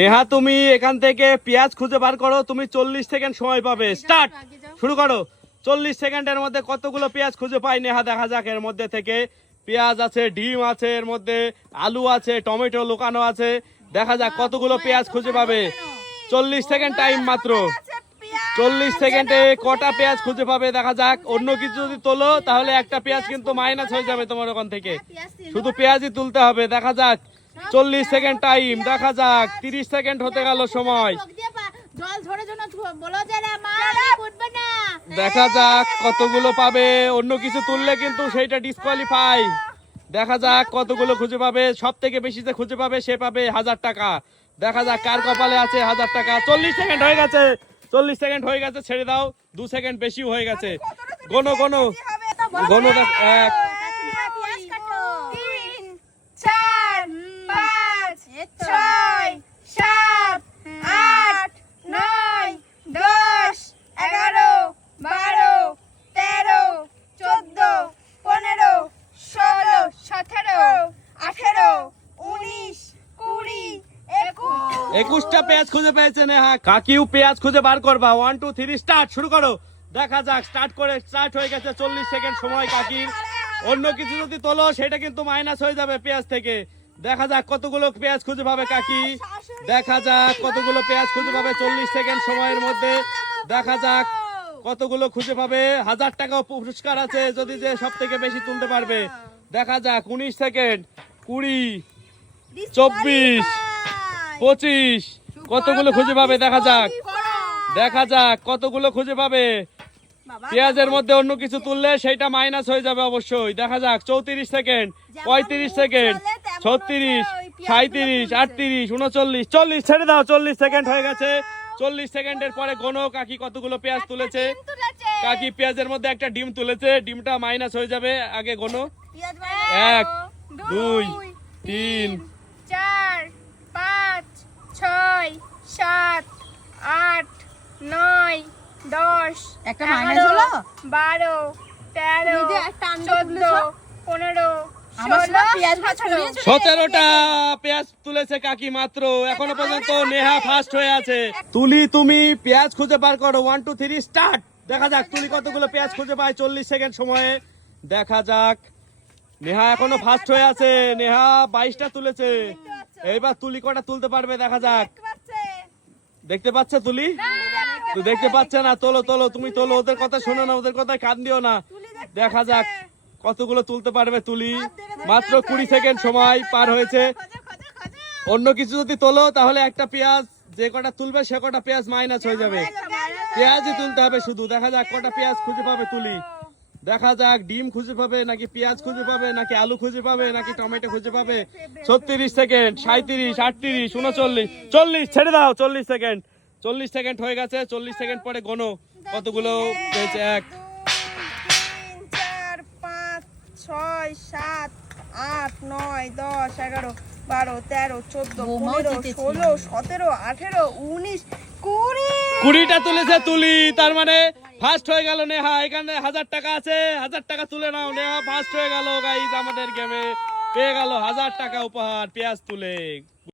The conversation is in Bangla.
নেহা তুমি এখান থেকে পেঁয়াজ খুঁজে বার করো তুমি চল্লিশ সেকেন্ড সময় পাবে। স্টার্ট শুরু করো। চল্লিশ সেকেন্ডের মধ্যে কতগুলো পেঁয়াজ খুঁজে পাই নেহা দেখা যাক এর মধ্যে থেকে। পেঁয়াজ আছে ডিম আছে এর মধ্যে আলু আছে টমেটো লুকানো আছে। দেখা যাক কতগুলো পেঁয়াজ খুঁজে পাবে। চল্লিশ সেকেন্ড টাইম মাত্র। চল্লিশ সেকেন্ডে কটা পেঁয়াজ খুঁজে পাবে দেখা যাক। অন্য কিছু যদি তোলো তাহলে একটা পেঁয়াজ কিন্তু মাইনাস হয়ে যাবে তোমার ওখান থেকে। শুধু পেঁয়াজই তুলতে হবে দেখা যাক। চল্লিশ সেকেন্ড টাইম দেখা যাক তিরিশ সেকেন্ড হতে গেল সময়। দেখা যাক কতগুলো পাবে অন্য কিছু তুললে কিন্তু সেইটা ডিসকোয়ালিফাই দেখা যাক কতগুলো খুঁজে পাবে সব থেকে বেশি যে খুঁজে পাবে সে পাবে হাজার টাকা। দেখা যাক কার কপালে আছে হাজার টাকা। চল্লিশ সেকেন্ড হয়ে গেছে চল্লিশ সেকেন্ড হয়ে গেছে ছেড়ে দাও দু সেকেন্ড বেশি হয়ে গেছে। গোনো গোনো। গোনো এক পেঁয়াজ কাটো তিন চার পাঁচ ছয় সাত আট নয় দশ এগারো বারো তেরো চোদ্দ পনেরো ষোলো সতেরো আঠেরো উনিশ কুড়ি একুশ একুশটা পেঁয়াজ খুঁজে পেয়েছে নেহা। কাকিও পেঁয়াজ খুঁজে বার করবা। ওয়ান টু থ্রি স্টার্ট শুরু করো। দেখা যাক স্টার্ট করে স্টার্ট হয়ে গেছে চল্লিশ সেকেন্ড সময় কাকির অন্য কিছু যদি তোলো সেটা কিন্তু মাইনাস হয়ে যাবে পেঁয়াজ থেকে। দেখা যাক কতগুলো পেঁয়াজ খুঁজে পাবে কাকি। দেখা যাক কতগুলো পেঁয়াজ খুঁজে পাবে চল্লিশ সেকেন্ড সময়ের মধ্যে। দেখা যাক কতগুলো খুঁজে পাবে। হাজার টাকা পুরস্কার আছে যদি যে সব থেকে বেশি তুলতে পারবে। দেখা যাক উনিশ সেকেন্ড কুড়ি চব্বিশ। পঁচিশ। কতগুলো খুঁজে পাবে? দেখা যাক। দেখা যাক, কতগুলো খুঁজে পাবে? পেঁয়াজের মধ্যে অন্য কিছু তুললে সেটা মাইনাস হয়ে যাবে অবশ্যই। দেখা যাক, চৌত্রিশ সেকেন্ড পঁয়ত্রিশ সেকেন্ড ছত্রিশ সাঁত্রিশ আটত্রিশ, উনচল্লিশ, চল্লিশ, ছেড়ে দাও, চল্লিশ সেকেন্ড হয়ে গেছে। চল্লিশ সেকেন্ডের পরে গোনো, কাকি কতগুলো পেঁয়াজ তুলেছে? কাকি পেঁয়াজের মধ্যে একটা ডিম তুলেছে, ডিমটা মাইনাস হয়ে যাবে। আগে গোনো। এক, দুই, তিন চার সাত আট নয় দশ এগারো, বারো তেরো চোদ্দ পনেরো? সতেরোটা পেঁয়াজ তুলেছে কাকি মাত্র। এখনও পর্যন্ত নেহা ফার্স্ট হয়ে আছে। তুলি তুমি পেঁয়াজ খুঁজে বার করো। ওয়ান টু থ্রি স্টার্ট দেখা যাক তুলি কতগুলো পেঁয়াজ খুঁজে পায় চল্লিশ সেকেন্ড সময়ে। দেখা যাক। নেহা এখনও ফার্স্ট হয়ে আছে। নেহা বাইশটা তুলেছে। এইবার তুলি কটা তুলতে পারবে দেখা যাক। দেখতে পাচ্ছে তুলি? তো দেখতে পাচ্ছে না তোলো তোলো তুমি তোলো ওদের কথা শোনো না ওদের কথা কান দিও না। দেখা যাক কতগুলো তুলতে পারবে তুলি। মাত্র কুড়ি সেকেন্ড সময় পার হয়েছে। অন্য কিছু যদি তোলো তাহলে একটা পেঁয়াজ যে কটা তুলবে সে কটা পেঁয়াজ মাইনাস হয়ে যাবে। পেঁয়াজই তুলতে হবে শুধু। দেখা যাক কটা পেঁয়াজ খুঁজে পাবে তুলি। দেখা যাক ডিম খুঁজে পাবে নাকি পেঁয়াজ খুঁজে পাবে নাকি আলু খুঁজে পাবে নাকি টমেটো খুঁজে পাবে। ছত্রিশ সেকেন্ড সাঁত্রিশ আটত্রিশ উনচল্লিশ চল্লিশ ছেড়ে দাও চল্লিশ সেকেন্ড। চল্লিশ সেকেন্ড হয়ে গেছে চল্লিশ সেকেন্ড পরে গোনো কতগুলো পেয়েছে? এক। চার পাঁচ ছয় সাত আট নয় দশ এগারো বারো তেরো চোদ্দ পনেরো ষোলো সতেরো আঠেরো উনিশ কুড়ি কুড়িটা তুলেছে তুলি তার মানে ফার্স্ট হয়ে গেল নেহা, এখানে হাজার টাকা আছে, হাজার টাকা তুলে নাও নেহা ফার্স্ট হয়ে গেল গাইজ আমাদের গেমে পেয়ে গেল হাজার টাকা উপহার, পেঁয়াজ তুলে।